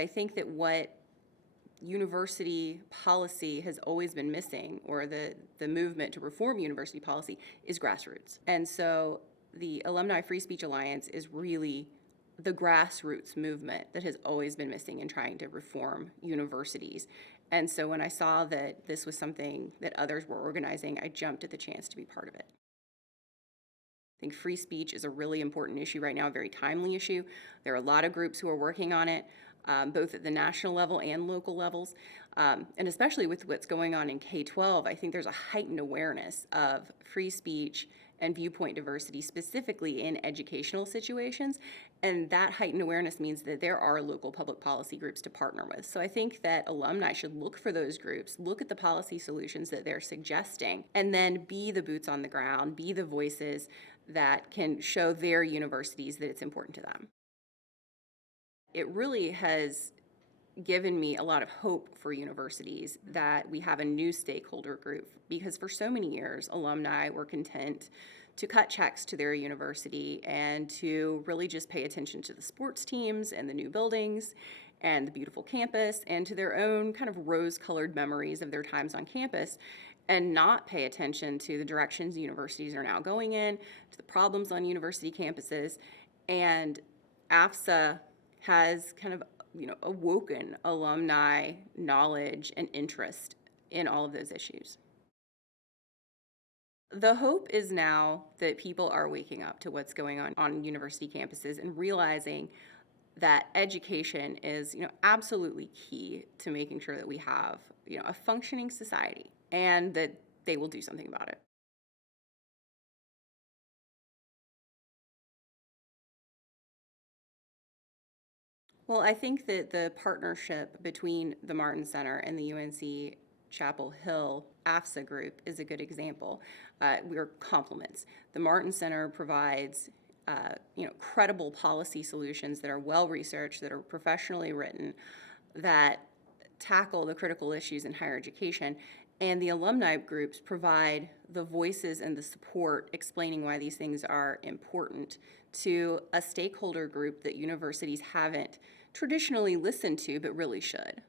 I think that what university policy has always been missing, or the movement to reform university policy, is grassroots. And so the Alumni Free Speech Alliance is really the grassroots movement that has always been missing in trying to reform universities. And so when I saw that this was something that others were organizing, I jumped at the chance to be part of it. I think free speech is a really important issue right now, a very timely issue. There are a lot of groups who are working on it, both at the national level and local levels. And especially with what's going on in K-12, I think there's a heightened awareness of free speech and viewpoint diversity, specifically in educational situations. And that heightened awareness means that there are local public policy groups to partner with. So I think that alumni should look for those groups, look at the policy solutions that they're suggesting, and then be the boots on the ground, be the voices that can show their universities that it's important to them. It really has given me a lot of hope for universities that we have a new stakeholder group, because for so many years, alumni were content to cut checks to their university and to really just pay attention to the sports teams and the new buildings and the beautiful campus and to their own kind of rose-colored memories of their times on campus, and not pay attention to the directions universities are now going in, to the problems on university campuses. And AFSA has kind of awoken alumni knowledge and interest in all of those issues. The hope is now that people are waking up to what's going on university campuses and realizing that education is absolutely key to making sure that we have a functioning society, and that they will do something about it. Well, I think that the partnership between the Martin Center and the UNC Chapel Hill AFSA group is a good example. We're complements. The Martin Center provides credible policy solutions that are well researched, that are professionally written, that tackle the critical issues in higher education. And the alumni groups provide the voices and the support explaining why these things are important to a stakeholder group that universities haven't traditionally listened to, but really should.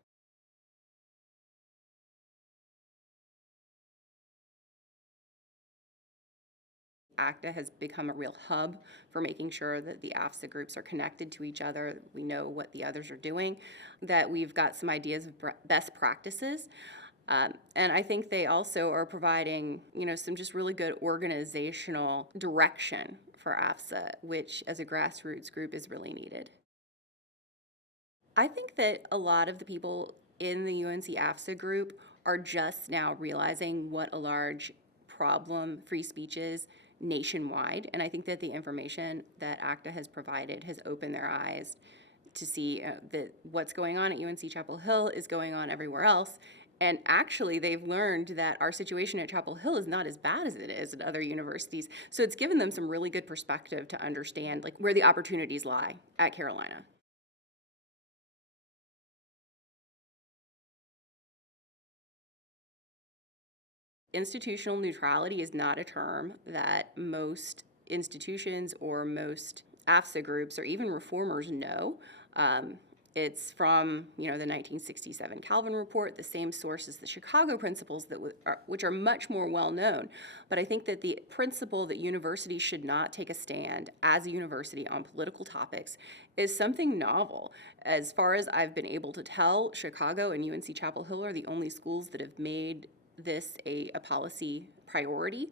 ACTA has become a real hub for making sure that the AFSA groups are connected to each other. We know what the others are doing, that we've got some ideas of best practices. And I think they also are providing, some just really good organizational direction for AFSA, which as a grassroots group is really needed. I think that a lot of the people in the UNC AFSA group are just now realizing what a large problem free speech is nationwide. And I think that the information that ACTA has provided has opened their eyes to see that what's going on at UNC Chapel Hill is going on everywhere else. And actually, they've learned that our situation at Chapel Hill is not as bad as it is at other universities. So it's given them some really good perspective to understand where the opportunities lie at Carolina. Institutional neutrality is not a term that most institutions or most AFSA groups or even reformers know. It's from the 1967 Calvin Report, the same source as the Chicago Principles, which are much more well known. But I think that the principle that universities should not take a stand as a university on political topics is something novel. As far as I've been able to tell, Chicago and UNC Chapel Hill are the only schools that have made this a policy priority.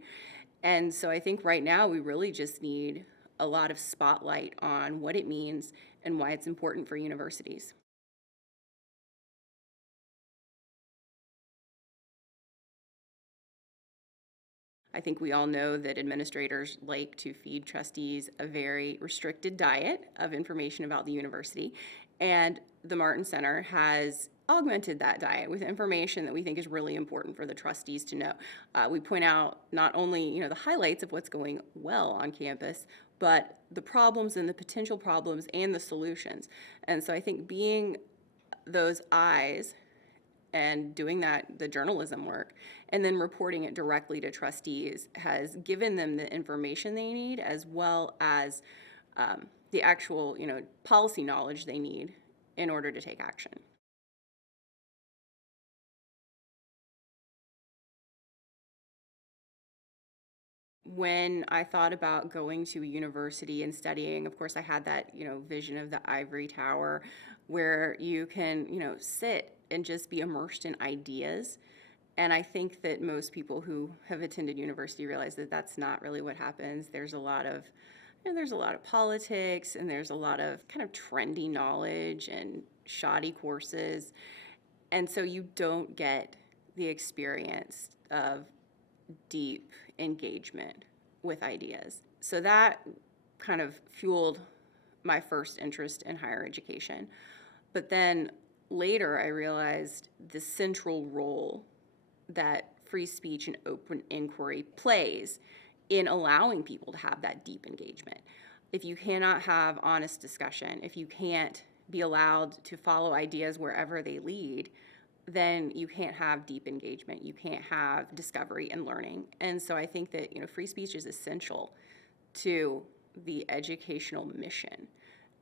And so I think right now we really just need a lot of spotlight on what it means and why it's important for universities. I think we all know that administrators like to feed trustees a very restricted diet of information about the university, and the Martin Center has augmented that diet with information that we think is really important for the trustees to know. We point out not only the highlights of what's going well on campus, but the problems and the potential problems and the solutions. And so I think being those eyes and doing the journalism work, and then reporting it directly to trustees has given them the information they need, as well as the actual policy knowledge they need in order to take action. When I thought about going to a university and studying, of course, I had that, vision of the ivory tower where you can, sit and just be immersed in ideas. And I think that most people who have attended university realize that that's not really what happens. There's a lot of politics, and there's a lot of kind of trendy knowledge and shoddy courses. And so you don't get the experience of deep engagement with ideas. So that kind of fueled my first interest in higher education. But then later I realized the central role that free speech and open inquiry plays in allowing people to have that deep engagement. If you cannot have honest discussion, if you can't be allowed to follow ideas wherever they lead, then you can't have deep engagement. You can't have discovery and learning. And so I think that, free speech is essential to the educational mission.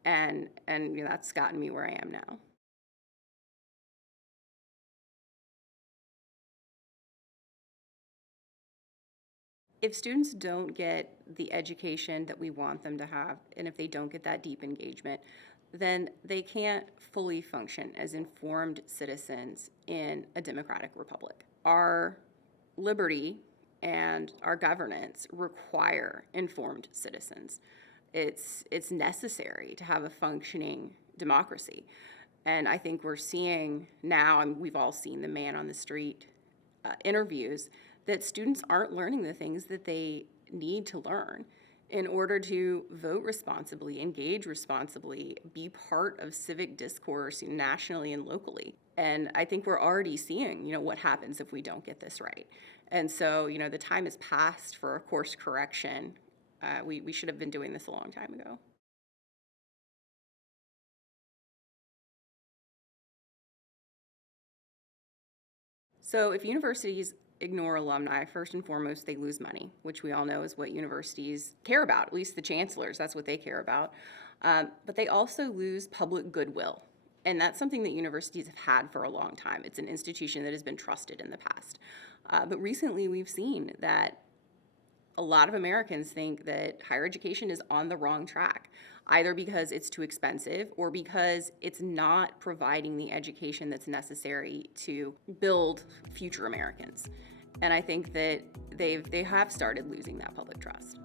And that's gotten me where I am now. If students don't get the education that we want them to have, and if they don't get that deep engagement, then they can't fully function as informed citizens in a democratic republic. Our liberty and our governance require informed citizens. It's necessary to have a functioning democracy. And I think we're seeing now, and we've all seen the man on the street interviews, that students aren't learning the things that they need to learn in order to vote responsibly, engage responsibly, be part of civic discourse nationally and locally. And I think we're already seeing, what happens if we don't get this right. And so, the time has passed for a course correction. We should have been doing this a long time ago. So if universities ignore alumni, first and foremost, they lose money, which we all know is what universities care about, at least the chancellors, that's what they care about. But they also lose public goodwill. And that's something that universities have had for a long time. It's an institution that has been trusted in the past. But recently we've seen that a lot of Americans think that higher education is on the wrong track, either because it's too expensive or because it's not providing the education that's necessary to build future Americans. And I think that they have started losing that public trust.